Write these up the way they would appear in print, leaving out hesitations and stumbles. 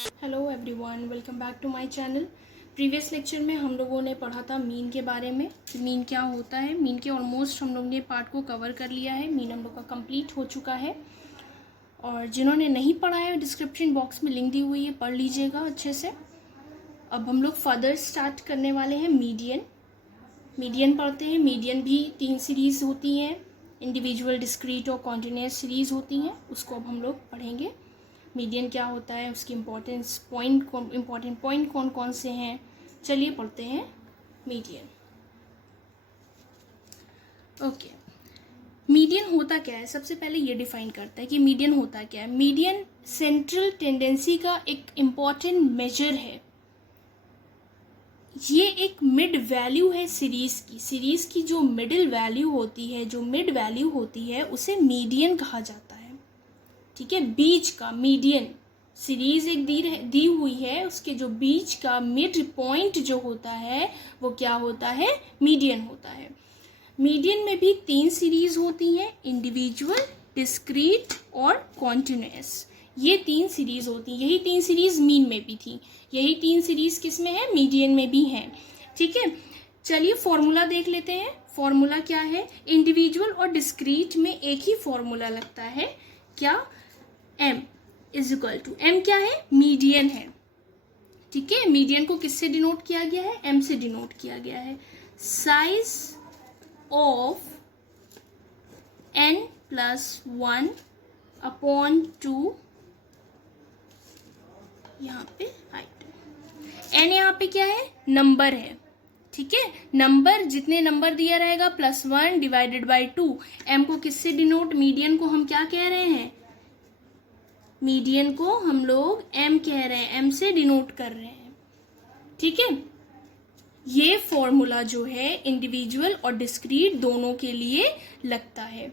Hello everyone, welcome back to my channel. Previous lecture में हम लोगों ने पढ़ा था मीन के बारे में कि मीन क्या होता है। मीन के ऑलमोस्ट हम लोग ने पार्ट को कवर कर लिया है। मीन हम लोग का कंप्लीट हो चुका है और जिन्होंने नहीं पढ़ा है डिस्क्रिप्शन बॉक्स में लिंक दी हुई है, पढ़ लीजिएगा अच्छे से। अब हम लोग फर्दर स्टार्ट करने वाले हैं मीडियन। मीडियन पढ़ते हैं। मीडियन भी 3 सीरीज़ होती हैं, इंडिविजुअल, डिस्क्रीट और कॉन्टिन्यूस सीरीज़ होती हैं। उसको अब हम लोग पढ़ेंगे। मीडियन क्या होता है, उसकी इम्पोर्टेंट पॉइंट कौन कौन से हैं, चलिए पढ़ते हैं मीडियन। ओके, मीडियन होता क्या है, सबसे पहले ये डिफाइन करता है कि मीडियन होता क्या है। मीडियन सेंट्रल टेंडेंसी का एक इम्पॉर्टेंट मेजर है। ये एक मिड वैल्यू है सीरीज़ की जो मिडिल वैल्यू होती है, जो मिड वैल्यू होती है, उसे मीडियन कहा जाता है। ठीक है, बीच का मीडियन, सीरीज एक दी हुई है, उसके जो बीच का मिड पॉइंट जो होता है वो क्या होता है, मीडियन होता है। मीडियन में भी 3 सीरीज होती हैं, इंडिविजुअल, डिस्क्रीट और कॉन्टिन्यूस। ये 3 सीरीज होती हैं। यही 3 सीरीज मीन में भी थी, यही 3 सीरीज किस में है, मीडियन में भी है। ठीक है, चलिए फॉर्मूला देख लेते हैं। फॉर्मूला क्या है, इंडिविजुअल और डिस्क्रीट में एक ही फॉर्मूला लगता है, क्या, m is equal to, m क्या है, मीडियन है। ठीक है, मीडियन को किससे डिनोट किया गया है, m से डिनोट किया गया है। साइज ऑफ n+1 अपॉन 2, यहाँ पे हाइट, n यहाँ पे क्या है, नंबर है। ठीक है, नंबर, जितने नंबर दिया रहेगा +1 डिवाइडेड बाई 2। m को किससे डिनोट, मीडियन को हम क्या कह रहे हैं, मीडियन को हम लोग m कह रहे हैं, m से डिनोट कर रहे हैं। ठीक है, ये फॉर्मूला जो है इंडिविजुअल और डिस्क्रीट दोनों के लिए लगता है।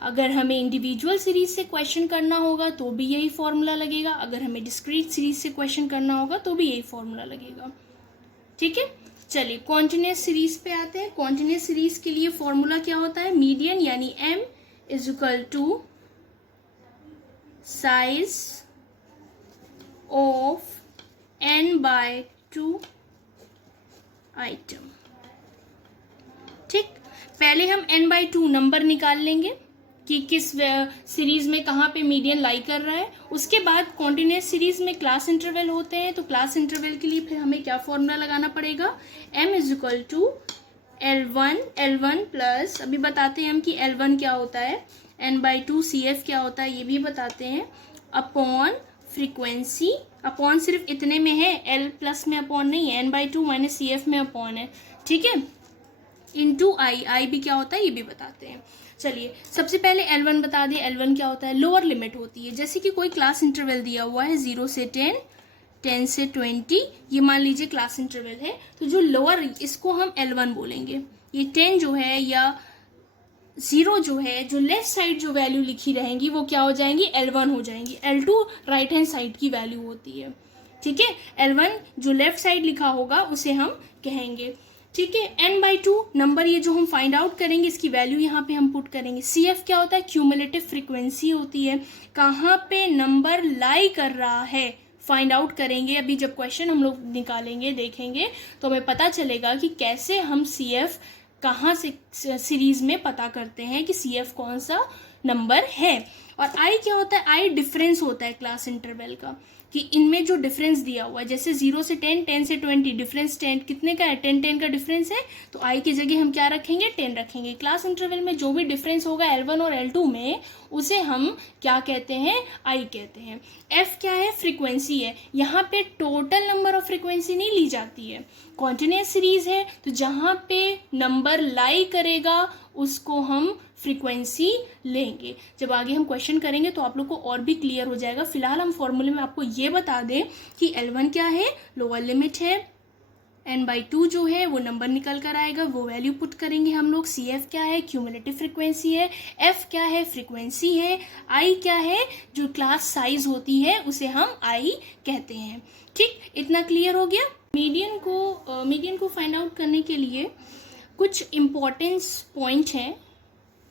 अगर हमें इंडिविजुअल सीरीज से क्वेश्चन करना होगा तो भी यही फॉर्मूला लगेगा, अगर हमें डिस्क्रीट सीरीज से क्वेश्चन करना होगा तो भी यही फॉर्मूला लगेगा। ठीक है, चलिए कॉन्टिन्यूस सीरीज पे आते हैं। कॉन्टिन्यूस सीरीज के लिए फॉर्मूला क्या होता है, मीडियन यानी m is equal to size of n/2 item. ठीक, पहले हम n/2 नंबर निकाल लेंगे कि किस सीरीज में कहाँ पे मीडियन लाई कर रहा है। उसके बाद कॉन्टिन्यूस सीरीज में क्लास इंटरवल होते हैं, तो क्लास इंटरवल के लिए फिर हमें क्या फॉर्मूला लगाना पड़ेगा, m is equal to L1 plus, अभी बताते हैं हम कि L1 क्या होता है, n/2 CF क्या होता है ये भी बताते हैं, अपॉन फ्रीक्वेंसी। अपॉन सिर्फ इतने में है, L प्लस में अपॉन नहीं है, n/2 माइनस CF में अपॉन है। ठीक है, इंटू आई भी क्या होता है ये भी बताते हैं। चलिए सबसे पहले L1 बता दें। L1 क्या होता है, लोअर लिमिट होती है। जैसे कि कोई क्लास इंटरवल दिया हुआ है 0 से 10, 10 से 20, ये मान लीजिए क्लास इंटरवल है, तो जो लोअर, इसको हम L1 बोलेंगे। ये 10 जो है या 0 जो है, जो लेफ्ट साइड जो वैल्यू लिखी रहेंगी वो क्या हो जाएंगी, L1 हो जाएंगी। L2 राइट हैंड साइड की वैल्यू होती है। ठीक है, L1 जो लेफ्ट साइड लिखा होगा उसे हम कहेंगे। ठीक है, n/2 नंबर, ये जो हम फाइंड आउट करेंगे इसकी वैल्यू यहाँ पे हम पुट करेंगे। CF क्या होता है, क्यूमुलेटिव फ्रीक्वेंसी होती है, कहाँ पे नंबर लाई कर रहा है फाइंड आउट करेंगे। अभी जब क्वेश्चन हम लोग निकालेंगे, देखेंगे, तो हमें पता चलेगा कि कैसे हम CF कहाँ से सीरीज में पता करते हैं कि CF कौन सा नंबर है। और I क्या होता है, I डिफरेंस होता है क्लास इंटरवल का, कि इनमें जो डिफरेंस दिया हुआ है, जैसे 0 से 10, 10 से 20, डिफरेंस 10 कितने का है, 10 का डिफरेंस है, तो I की जगह हम क्या रखेंगे, 10 रखेंगे। क्लास इंटरवल में जो भी डिफरेंस होगा L1 और L2 में, उसे हम क्या कहते हैं, I कहते हैं। F क्या है, फ्रीक्वेंसी है। यहाँ पे टोटल नंबर ऑफ फ्रीक्वेंसी नहीं ली जाती है, कॉन्टिन्यूस सीरीज है, तो जहाँ पे नंबर लाई करेगा उसको हम फ्रीक्वेंसी लेंगे। जब आगे हम क्वेश्चन करेंगे तो आप लोग को और भी क्लियर हो जाएगा। फिलहाल हम फॉर्मूले में आपको ये बता दें कि L1 क्या है, लोअर लिमिट है, n/2 जो है वो नंबर निकल कर आएगा, वो वैल्यू पुट करेंगे हम लोग। CF क्या है, क्यूमुलेटिव फ्रीक्वेंसी है। F क्या है, फ्रीक्वेंसी है। I क्या है, जो क्लास साइज होती है उसे हम I कहते हैं। ठीक, इतना क्लियर हो गया। मीडियन को फाइंड आउट करने के लिए कुछ इम्पोर्टेंस पॉइंट हैं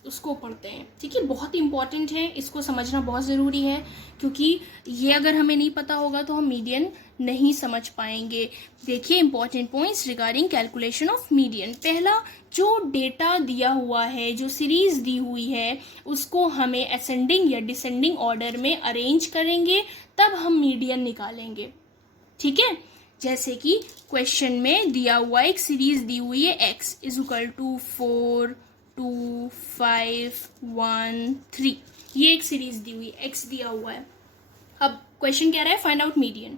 उसको पढ़ते हैं। ठीक है, बहुत इंपॉर्टेंट है, इसको समझना बहुत ज़रूरी है, क्योंकि ये अगर हमें नहीं पता होगा तो हम मीडियन नहीं समझ पाएंगे। देखिए important points regarding calculation of median. पहला, जो डेटा दिया हुआ है, जो सीरीज दी हुई है, उसको हमें असेंडिंग या डिसेंडिंग ऑर्डर में अरेंज करेंगे, तब हम मीडियन निकालेंगे। ठीक है, जैसे कि क्वेश्चन में दिया हुआ एक सीरीज दी हुई है x इज इक्वल टू 4 2 5 1 3, ये एक सीरीज दी हुई है, x दिया हुआ है। अब क्वेश्चन कह रहा है फाइंड आउट मीडियन,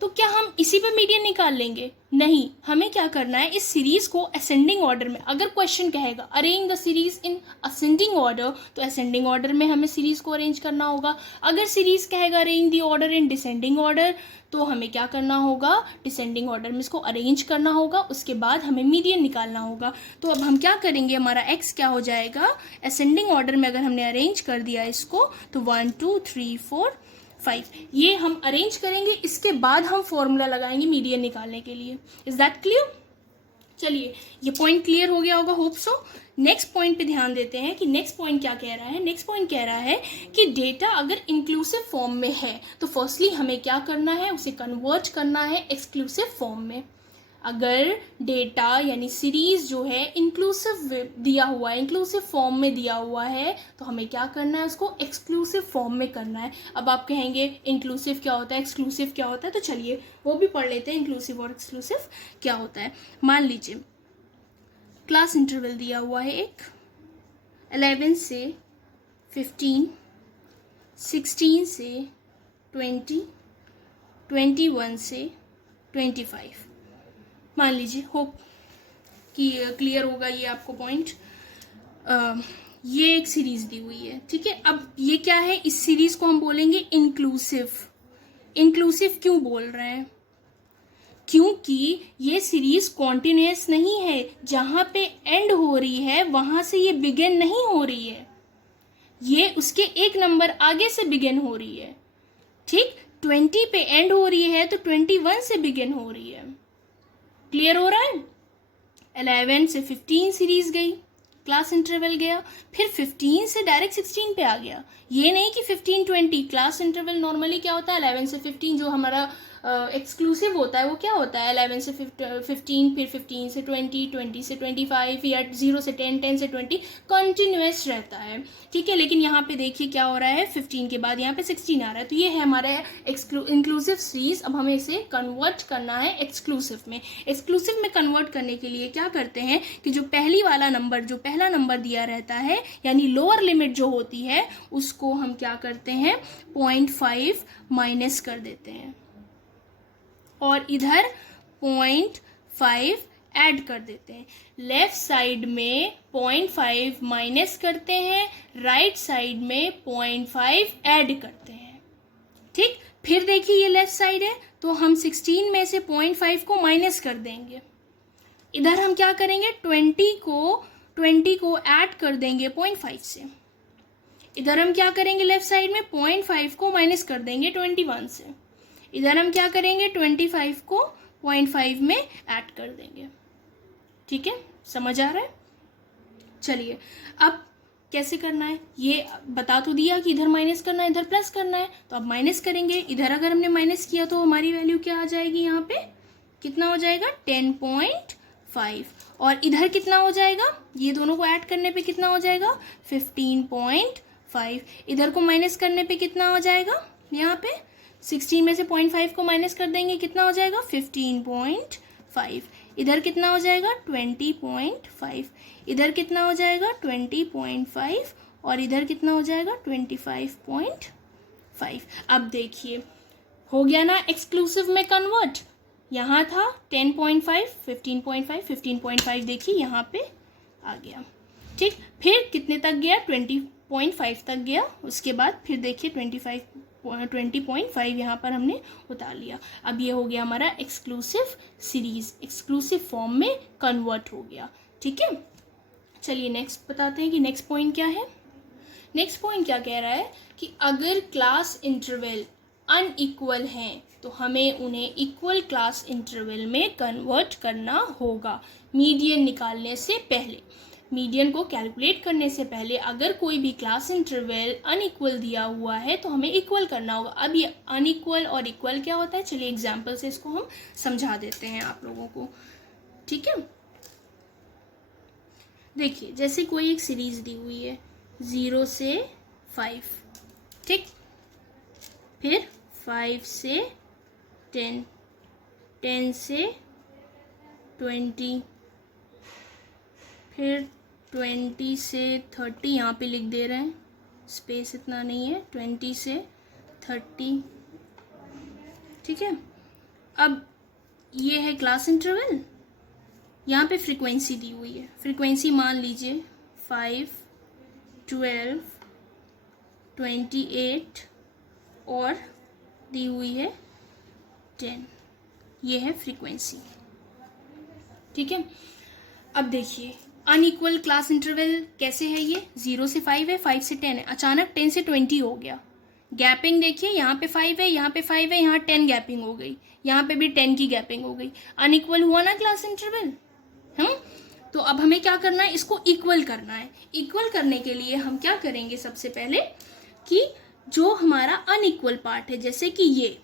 तो क्या हम इसी पे मीडियन निकाल लेंगे? नहीं, हमें क्या करना है, इस सीरीज को असेंडिंग ऑर्डर में, अगर क्वेश्चन कहेगा arrange the series in ascending order, तो असेंडिंग ऑर्डर में हमें सीरीज को अरेंज करना होगा। अगर सीरीज कहेगा arrange the order in descending order, तो हमें क्या करना होगा, डिसेंडिंग ऑर्डर में इसको अरेंज करना होगा, उसके बाद हमें मीडियन निकालना होगा। तो अब हम क्या करेंगे, हमारा x क्या हो जाएगा, असेंडिंग ऑर्डर में अगर हमने अरेंज कर दिया इसको, तो 1 2 3 4 5, ये हम अरेंज करेंगे, इसके बाद हम फॉर्मूला लगाएंगे मीडियन निकालने के लिए। Is that clear? चलिए, ये पॉइंट क्लियर हो गया होगा, होप सो। नेक्स्ट पॉइंट पे ध्यान देते हैं कि नेक्स्ट पॉइंट क्या कह रहा है। नेक्स्ट पॉइंट कह रहा है कि डेटा अगर इंक्लूसिव फॉर्म में है, तो फर्स्टली हमें क्या करना है, उसे कन्वर्ट करना है एक्सक्लूसिव फॉर्म में। अगर डेटा यानी सीरीज जो है इंक्लूसिव दिया हुआ है, इंक्लूसिव फॉर्म में दिया हुआ है, तो हमें क्या करना है, उसको एक्सक्लूसिव फॉर्म में करना है। अब आप कहेंगे इंक्लूसिव क्या होता है, एक्सक्लूसिव क्या होता है, तो चलिए वो भी पढ़ लेते हैं, इंक्लूसिव और एक्सक्लूसिव क्या होता है। मान लीजिए क्लास इंटरवल दिया हुआ है एक, 11 से 15, 16 से 20, 21 से 25। मान लीजिए, होप कि क्लियर होगा ये आपको पॉइंट। ये एक सीरीज दी हुई है, ठीक है। अब ये क्या है, इस सीरीज को हम बोलेंगे इंक्लूसिव। इंक्लूसिव क्यों बोल रहे हैं, क्योंकि ये सीरीज कॉन्टिन्यूस नहीं है, जहां पे एंड हो रही है वहां से ये बिगिन नहीं हो रही है, ये उसके एक नंबर आगे से बिगिन हो रही है। ठीक, 20 पे एंड हो रही है तो 21 से बिगिन हो रही है। क्लियर हो रहा है? 11 से 15 सीरीज गई, क्लास इंटरवल गया, फिर 15 से डायरेक्ट 16 पे आ गया। ये नहीं कि 15 20, क्लास इंटरवल नॉर्मली क्या होता है, 11 से 15 जो हमारा एक्सक्लूसिव होता है वो क्या होता है, 11 से 15, फिर 15 से 20, 20 से 25, या 0 से 10, 10 से 20, कंटिन्यूस रहता है। ठीक है, लेकिन यहाँ पे देखिए क्या हो रहा है, 15 के बाद यहाँ पे 16 आ रहा है, तो ये है हमारा इंक्लूसिव सीरीज। अब हमें इसे कन्वर्ट करना है एक्सक्लूसिव में। एक्सक्लूसिव में कन्वर्ट करने के लिए क्या करते हैं कि जो पहला नंबर दिया रहता है, यानी लोअर लिमिट जो होती है, उसको हम क्या करते हैं, 0.5 माइनस कर देते हैं, और इधर 0.5 ऐड कर देते हैं। लेफ्ट साइड में 0.5 माइनस करते हैं, राइट साइड में 0.5 ऐड करते हैं। ठीक, फिर देखिए ये लेफ्ट साइड है, तो हम 16 में से 0.5 को माइनस कर देंगे। इधर हम क्या करेंगे, 20 को ऐड कर देंगे 0.5 से। इधर हम क्या करेंगे, लेफ्ट साइड में 0.5 को माइनस कर देंगे 21 से। इधर हम क्या करेंगे, 25 को 0.5 में ऐड कर देंगे। ठीक है, समझ आ रहा है? चलिए, अब कैसे करना है ये बता तो दिया कि इधर माइनस करना है, इधर प्लस करना है, तो अब माइनस करेंगे। इधर अगर हमने माइनस किया तो हमारी वैल्यू क्या आ जाएगी, यहाँ पे कितना हो जाएगा, 10.5, और इधर कितना हो जाएगा, ये दोनों को ऐड करने पे कितना हो जाएगा, 15.5। इधर को माइनस करने पे कितना हो जाएगा, यहाँ पे 16 में से 0.5 को माइनस कर देंगे, कितना हो जाएगा, 15.5। इधर कितना हो जाएगा, 20.5। इधर कितना हो जाएगा, 20.5, और इधर कितना हो जाएगा, 25.5। अब देखिए हो गया ना एक्सक्लूसिव में कन्वर्ट। यहाँ था 10.5, 15.5, 15.5 देखिए यहाँ पे आ गया। ठीक, फिर कितने तक गया, 20.5 तक गया। उसके बाद फिर देखिए 20.5 यहाँ पर हमने उतार लिया। अब ये हो गया हमारा एक्सक्लूसिव सीरीज, एक्सक्लूसिव फॉर्म में कन्वर्ट हो गया। ठीक है, चलिए नेक्स्ट बताते हैं कि नेक्स्ट पॉइंट क्या है। नेक्स्ट पॉइंट क्या कह रहा है कि अगर क्लास इंटरवल अनइक्वल हैं तो हमें उन्हें इक्वल क्लास इंटरवल में कन्वर्ट करना होगा मीडियन निकालने से पहले। मीडियन को कैलकुलेट करने से पहले अगर कोई भी क्लास इंटरवल अनइक्वल दिया हुआ है तो हमें इक्वल करना होगा। अब ये अनइक्वल और इक्वल क्या होता है, चलिए एग्जाम्पल से इसको हम समझा देते हैं आप लोगों को। ठीक है, देखिए जैसे कोई एक सीरीज दी हुई है 0 से 5, ठीक, फिर 5 से 10, 10 से 20, फिर 20 से 30, यहाँ पे लिख दे रहे हैं, स्पेस इतना नहीं है, 20 से 30। ठीक है, अब ये है क्लास इंटरवल, यहाँ पे फ्रीक्वेंसी दी हुई है। फ्रीक्वेंसी मान लीजिए 5, 12, 28 और दी हुई है 10, ये है फ्रीक्वेंसी। ठीक है, अब देखिए अनइक्वल क्लास इंटरवल कैसे है, ये 0 से 5 है, 5 से 10 है, अचानक 10 से 20 हो गया। गैपिंग देखिए, यहाँ पे 5 है, यहाँ पे 5 है, यहाँ 10 गैपिंग हो गई, यहाँ पे भी 10 की गैपिंग हो गई। अनइक्वल हुआ ना क्लास इंटरवल। तो अब हमें क्या करना है, इसको इक्वल करना है। इक्वल करने के लिए हम क्या करेंगे, सबसे पहले कि जो हमारा अनइक्वल पार्ट है, जैसे कि ये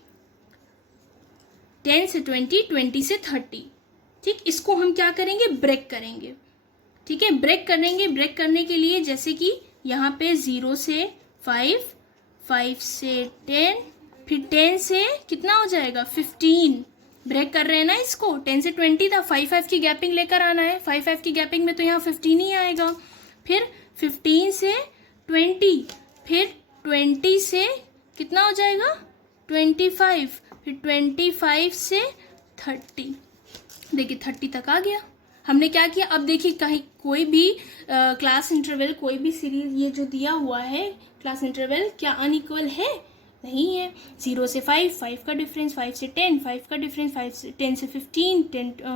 10 से 20, 20 से 30, ठीक, इसको हम क्या करेंगे, ब्रेक करेंगे। ठीक है, ब्रेक करेंगे। ब्रेक करने के लिए जैसे कि यहाँ पे 0 से 5, 5 से 10, फिर 10 से कितना हो जाएगा 15, ब्रेक कर रहे हैं ना इसको। 10 से 20 था, 5 की गैपिंग लेकर आना है, 5 की गैपिंग में तो यहाँ 15 ही आएगा। फिर 15 से 20, फिर 20 से कितना हो जाएगा 25, फिर 25 से 30, देखिए 30 तक आ गया। हमने क्या किया, अब देखिए कहीं कोई भी क्लास इंटरवल, कोई भी सीरीज ये जो दिया हुआ है क्लास इंटरवल, क्या अनइक्वल है, नहीं है। 0 से 5, 5 का डिफरेंस, 5 से 10, 5 का डिफरेंस, 10 से 15,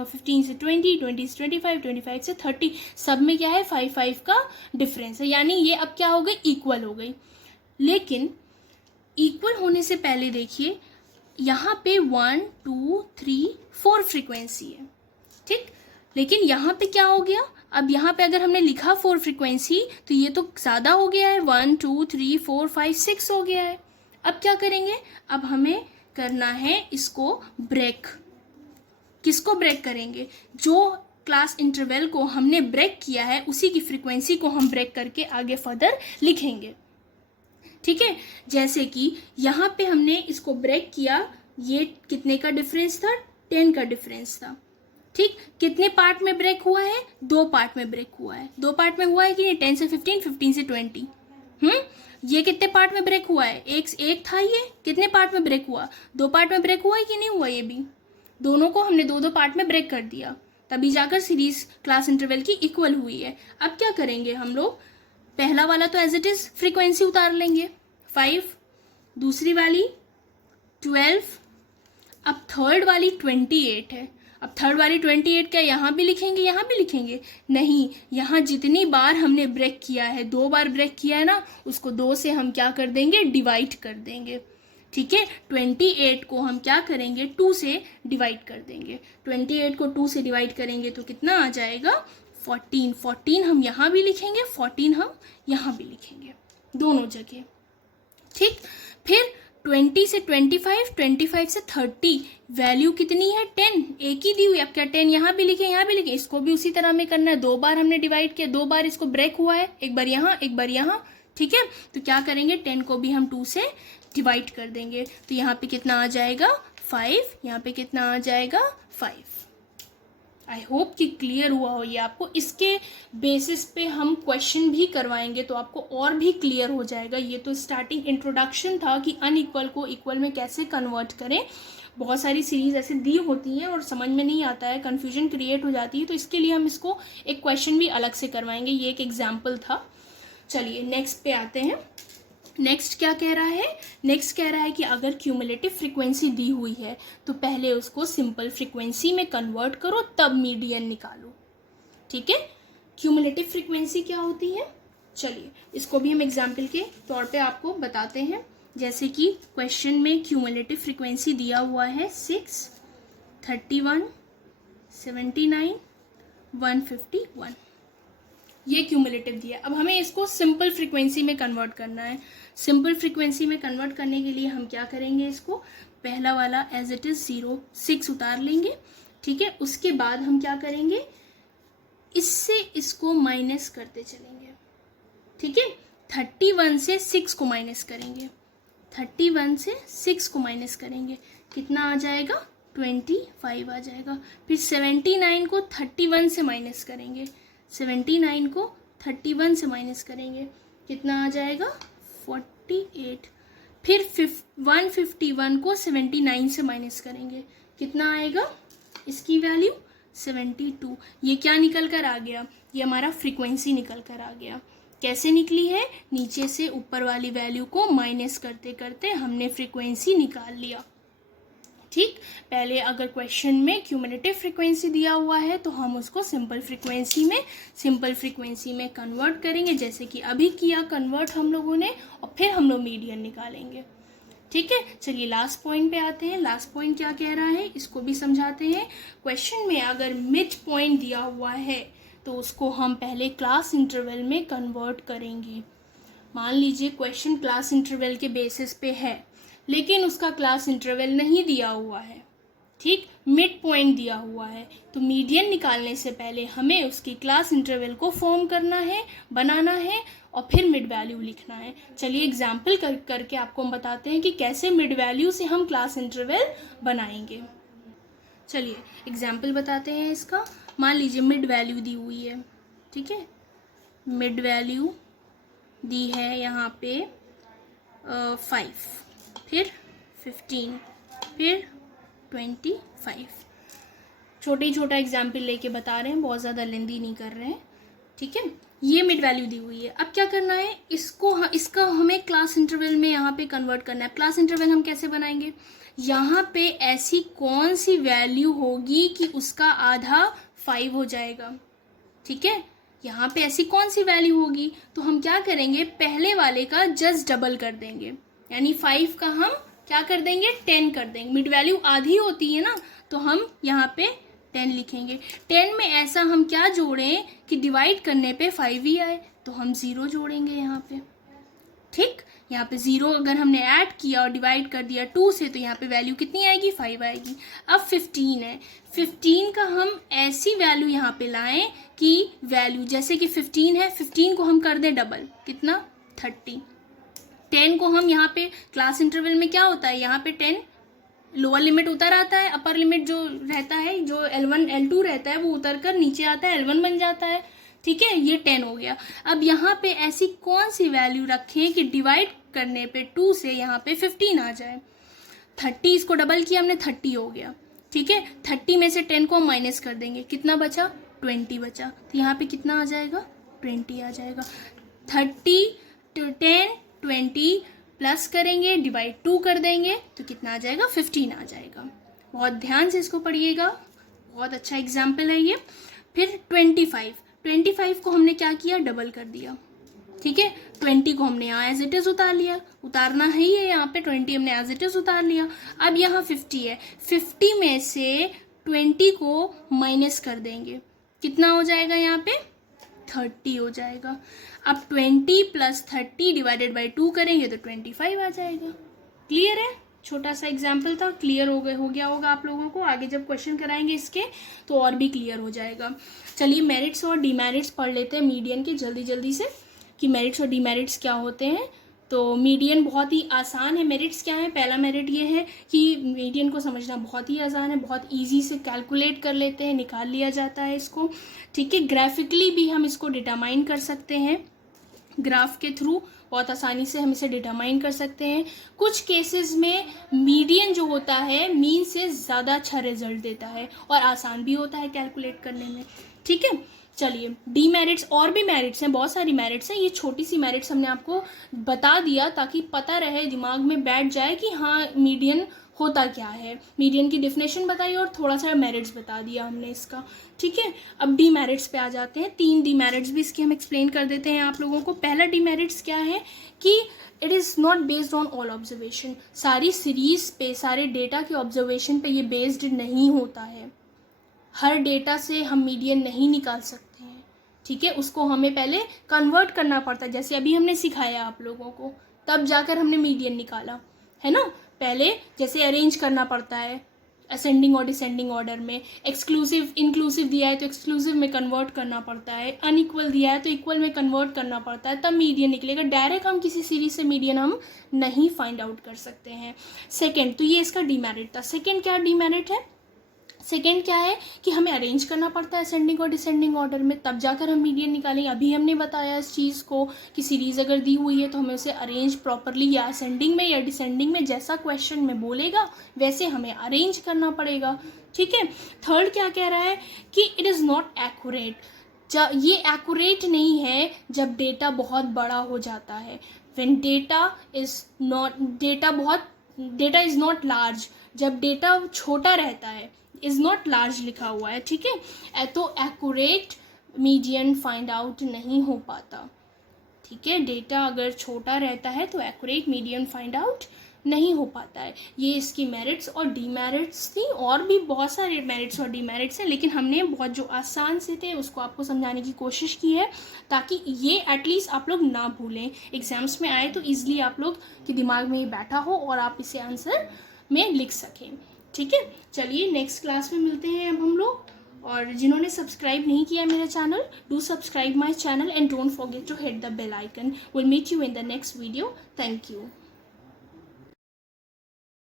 15 से 20, 20 से 25, 25 से 30, सब में क्या है 5 का डिफरेंस है, यानी ये अब क्या हो गई, इक्वल हो गई। लेकिन इक्वल होने से पहले देखिए यहाँ पे 1, 2, 3, 4 फ्रीक्वेंसी है, ठीक, लेकिन यहाँ पे क्या हो गया, अब यहाँ पे अगर हमने लिखा 4 फ्रीक्वेंसी तो ये तो ज़्यादा हो गया है, 1, 2, 3, 4, 5, 6 हो गया है। अब क्या करेंगे, अब हमें करना है इसको ब्रेक। किसको ब्रेक करेंगे, जो क्लास इंटरवल को हमने ब्रेक किया है उसी की फ्रीक्वेंसी को हम ब्रेक करके आगे फर्दर लिखेंगे। ठीक है, जैसे कि यहाँ पे हमने इसको ब्रेक किया, ये कितने का डिफरेंस था, 10 का डिफरेंस था, ठीक, कितने पार्ट में ब्रेक हुआ है, 2 पार्ट में ब्रेक हुआ है। 2 पार्ट में हुआ है कि नहीं, 10 से 15, 15 से 20। ये कितने पार्ट में ब्रेक हुआ है, एक था, ये कितने पार्ट में ब्रेक हुआ, 2 पार्ट में ब्रेक हुआ है कि नहीं हुआ, ये भी दोनों को हमने 2 पार्ट में ब्रेक कर दिया, तभी जाकर सीरीज क्लास इंटरवल की इक्वल हुई है। अब क्या करेंगे हम लोग, पहला वाला तो एज इट इज फ्रीक्वेंसी उतार लेंगे 5, दूसरी वाली 12, अब थर्ड वाली 28 है। अब थर्ड वाली 28 क्या यहाँ भी लिखेंगे, यहाँ भी लिखेंगे, नहीं, यहाँ जितनी बार हमने ब्रेक किया है, 2 बार ब्रेक किया है ना, उसको 2 से हम क्या कर देंगे, डिवाइड कर देंगे। ठीक है, 28 को हम क्या करेंगे, 2 से डिवाइड कर देंगे। 28 को 2 से डिवाइड करेंगे तो कितना आ जाएगा 14। 14 हम यहाँ भी लिखेंगे, 14 हम यहाँ भी लिखेंगे, दोनों जगह। ठीक, फिर 20 से 25, 25 से 30, वैल्यू कितनी है 10, एक ही दी हुई। अब क्या 10 यहाँ भी लिखे, यहाँ भी लिखे, इसको भी उसी तरह में करना है। 2 बार हमने डिवाइड किया, 2 बार इसको ब्रेक हुआ है, एक बार यहाँ एक बार यहाँ। ठीक है, तो क्या करेंगे, 10 को भी हम 2 से डिवाइड कर देंगे, तो यहाँ पे कितना आ जाएगा 5, यहाँ पे कितना आ जाएगा 5। आई होप कि क्लियर हुआ हो ये आपको। इसके बेसिस पे हम क्वेश्चन भी करवाएंगे तो आपको और भी क्लियर हो जाएगा। ये तो स्टार्टिंग इंट्रोडक्शन था कि अनइक्वल को इक्वल में कैसे कन्वर्ट करें। बहुत सारी सीरीज ऐसे दी होती हैं और समझ में नहीं आता है, कन्फ्यूजन क्रिएट हो जाती है, तो इसके लिए हम इसको एक क्वेश्चन भी अलग से करवाएंगे। ये एक एग्जाम्पल था। चलिए नेक्स्ट पे आते हैं। नेक्स्ट क्या कह रहा है, नेक्स्ट कह रहा है कि अगर क्यूमुलेटिव फ्रीक्वेंसी दी हुई है तो पहले उसको सिंपल फ्रीक्वेंसी में कन्वर्ट करो, तब मीडियन निकालो। ठीक है, क्यूमुलेटिव फ्रीक्वेंसी क्या होती है, चलिए इसको भी हम एग्जाम्पल के तौर पे आपको बताते हैं। जैसे कि क्वेश्चन में क्यूमुलेटिव फ्रीक्वेंसी दिया हुआ है 6, 31, 79, 151। ये क्यूमुलेटिव दिया। अब हमें इसको सिंपल फ्रीक्वेंसी में कन्वर्ट करना है। सिंपल फ्रीक्वेंसी में कन्वर्ट करने के लिए हम क्या करेंगे, इसको पहला वाला एज इट इज़ 0 6 उतार लेंगे, ठीक है। उसके बाद हम क्या करेंगे, इससे इसको माइनस करते चलेंगे, ठीक है। 31 से 6 को माइनस करेंगे, 31 से 6 को माइनस करेंगे, कितना आ जाएगा 25 आ जाएगा। फिर 79 को 31 से माइनस करेंगे, 79 को 31 से माइनस करेंगे, कितना आ जाएगा 48। फिर 151 को 79 से माइनस करेंगे, कितना आएगा इसकी वैल्यू 72। ये क्या निकल कर आ गया, ये हमारा फ्रीक्वेंसी निकल कर आ गया। कैसे निकली है, नीचे से ऊपर वाली वैल्यू को माइनस करते करते हमने फ्रीक्वेंसी निकाल लिया, ठीक। पहले अगर क्वेश्चन में क्यूमुलेटिव फ्रीक्वेंसी दिया हुआ है तो हम उसको सिंपल फ्रीक्वेंसी में कन्वर्ट करेंगे, जैसे कि अभी किया कन्वर्ट हम लोगों ने, और फिर हम लोग मीडियन निकालेंगे, ठीक है। चलिए लास्ट पॉइंट पे आते हैं। लास्ट पॉइंट क्या कह रहा है, इसको भी समझाते हैं। क्वेश्चन में अगर मिड पॉइंट दिया हुआ है तो उसको हम पहले क्लास इंटरवल में कन्वर्ट करेंगे। मान लीजिए क्वेश्चन क्लास इंटरवल के बेसिस पे है, लेकिन उसका क्लास इंटरवल नहीं दिया हुआ है, ठीक, मिड पॉइंट दिया हुआ है, तो मीडियन निकालने से पहले हमें उसकी क्लास इंटरवल को फॉर्म करना है, बनाना है, और फिर मिड वैल्यू लिखना है। चलिए एग्जाम्पल करके आपको हम बताते हैं कि कैसे मिड वैल्यू से हम क्लास इंटरवल बनाएंगे। चलिए एग्जाम्पल बताते हैं इसका। मान लीजिए मिड वैल्यू दी हुई है, ठीक है, मिड वैल्यू दी है यहाँ पे 5, फिर 15, फिर 25। छोटा एग्जाम्पल लेके बता रहे हैं, बहुत ज़्यादा लेंदी नहीं कर रहे हैं, ठीक है। ये मिड वैल्यू दी हुई है। अब क्या करना है, इसका हमें क्लास इंटरवल में यहाँ पे कन्वर्ट करना है। क्लास इंटरवल हम कैसे बनाएंगे, यहाँ पे ऐसी कौन सी वैल्यू होगी कि उसका आधा 5 हो जाएगा, ठीक है। यहाँ पे ऐसी कौन सी वैल्यू होगी, तो हम क्या करेंगे, पहले वाले का जस्ट डबल कर देंगे, यानी 5 का हम क्या कर देंगे 10 कर देंगे। मिड वैल्यू आधी होती है ना, तो हम यहाँ पे 10 लिखेंगे। 10 में ऐसा हम क्या जोड़ें कि डिवाइड करने पे 5 ही आए, तो हम 0 जोड़ेंगे यहाँ पे, ठीक। यहाँ पे 0 अगर हमने ऐड किया और डिवाइड कर दिया 2 से, तो यहाँ पे वैल्यू कितनी आएगी 5 आएगी। अब 15 है, 15 का हम ऐसी वैल्यू यहाँ पे लाएं कि वैल्यू जैसे कि 15 है, 15 को हम कर दें डबल, कितना 30। 10 को हम यहाँ पे क्लास इंटरवल में क्या होता है, यहाँ पे 10 लोअर लिमिट उतर आता है, अपर लिमिट जो रहता है, जो L1 L2 रहता है वो उतर कर नीचे आता है, L1 बन जाता है, ठीक है। ये 10 हो गया। अब यहाँ पे ऐसी कौन सी वैल्यू रखें कि डिवाइड करने पे 2 से यहाँ पे 15 आ जाए। 30, इसको डबल किया हमने, 30 हो गया, ठीक है। 30 में से 10 को हम माइनस कर देंगे, कितना बचा 20 बचा, तो यहाँ पे कितना आ जाएगा 20 आ जाएगा। 30 10 20 प्लस करेंगे, डिवाइड 2 कर देंगे, तो कितना आ जाएगा 15 आ जाएगा। बहुत ध्यान से इसको पढ़िएगा, बहुत अच्छा एग्जाम्पल है ये। फिर 25 को हमने क्या किया, डबल कर दिया, ठीक है। 20 को हमने यहाँ एज इट इज़ उतार लिया, उतारना है ही है यहाँ पे, 20 हमने एज इट इज़ उतार लिया। अब यहाँ 50 है, 50 में से 20 को माइनस कर देंगे, कितना हो जाएगा यहाँ पे 30 हो जाएगा। अब 20 प्लस 30 डिवाइडेड बाई 2 करेंगे तो 25 आ जाएगा। क्लियर है, छोटा सा एग्जाम्पल था, क्लियर हो गया होगा आप लोगों को। आगे जब क्वेश्चन कराएंगे इसके तो और भी क्लियर हो जाएगा। चलिए मेरिट्स और डीमेरिट्स पढ़ लेते हैं मीडियन के जल्दी से, कि मेरिट्स और डीमेरिट्स क्या होते हैं। तो मीडियन बहुत ही आसान है। मेरिट्स क्या है, पहला मेरिट ये है कि मीडियन को समझना बहुत ही आसान है, बहुत इजी से कैलकुलेट कर लेते हैं, निकाल लिया जाता है इसको, ठीक है। ग्राफिकली भी हम इसको डिटरमाइन कर सकते हैं, ग्राफ के थ्रू बहुत आसानी से हम इसे डिटरमाइन कर सकते हैं। कुछ केसेस में मीडियन जो होता है मीन से ज़्यादा अच्छा रिजल्ट देता है और आसान भी होता है कैलकुलेट करने में, ठीक है। चलिए डीमेरिट्स, और भी मेरिट्स हैं, बहुत सारी मेरिट्स हैं। ये छोटी सी मेरिट्स हमने आपको बता दिया ताकि पता रहे, दिमाग में बैठ जाए कि हाँ मीडियन होता क्या है। मीडियन की डेफिनेशन बताई और थोड़ा सा मेरिट्स बता दिया हमने इसका, ठीक है। अब डीमेरिट्स पे आ जाते हैं। 3 डीमेरिट्स भी इसके हम एक्सप्लेन कर देते हैं आप लोगों को। पहला डीमेरिट्स क्या है कि it is not based on all observation. सारी सीरीज पे, सारे डेटा के ऑब्जर्वेशन पे ये बेस्ड नहीं होता है। हर डेटा से हम मीडियन नहीं निकाल सकते हैं, ठीक है, उसको हमें पहले कन्वर्ट करना पड़ता है, जैसे अभी हमने सिखाया आप लोगों को, तब जाकर हमने मीडियन निकाला, है ना। पहले जैसे अरेंज करना पड़ता है असेंडिंग और डिसेंडिंग ऑर्डर में, एक्सक्लूसिव इंक्लूसिव दिया है तो एक्सक्लूसिव में कन्वर्ट करना पड़ता है, अनइक्वल दिया है तो इक्वल में कन्वर्ट करना पड़ता है, तब मीडियन निकलेगा। डायरेक्ट हम किसी सीरीज से मीडियन हम नहीं फाइंड आउट कर सकते हैं। सेकेंड, तो ये इसका डीमेरिट था। सेकेंड क्या डीमेरिट है? सेकेंड क्या है कि हमें अरेंज करना पड़ता है असेंडिंग और डिसेंडिंग ऑर्डर में, तब जाकर हम मीडियन निकालेंगे। अभी हमने बताया इस चीज़ को कि सीरीज़ अगर दी हुई है तो हमें उसे अरेंज प्रॉपरली या असेंडिंग में या डिसेंडिंग में, जैसा क्वेश्चन में बोलेगा वैसे हमें अरेंज करना पड़ेगा, ठीक है। थर्ड क्या कह रहा है कि इट इज़ नॉट एक्यूरेट। ये एक्यूरेट नहीं है जब डेटा बहुत बड़ा हो जाता है। When data is not large, जब डेटा छोटा रहता है, इज़ नॉट लार्ज लिखा हुआ है, ठीक है, तो एक्यूरेट मीडियन फाइंड आउट नहीं हो पाता, ठीक है। डेटा अगर छोटा रहता है तो एक्यूरेट मीडियन फाइंड आउट नहीं हो पाता है। ये इसकी मेरिट्स और डीमेरिट्स थी, और भी बहुत सारे मेरिट्स और डीमेरिट्स हैं, लेकिन हमने बहुत जो आसान से थे उसको आपको समझाने की कोशिश की है, ताकि ये एटलीस्ट आप लोग ना भूलें, एग्जाम्स में आए तो ईजिली आप लोग के दिमाग में ये बैठा हो और आप इसे आंसर में लिख सकें, ठीक है। चलिए नेक्स्ट क्लास में मिलते हैं अब हम लोग, और जिन्होंने सब्सक्राइब नहीं किया मेरा channel, do subscribe my channel and don't forget to hit the bell icon. Will meet you in the next video. Thank you.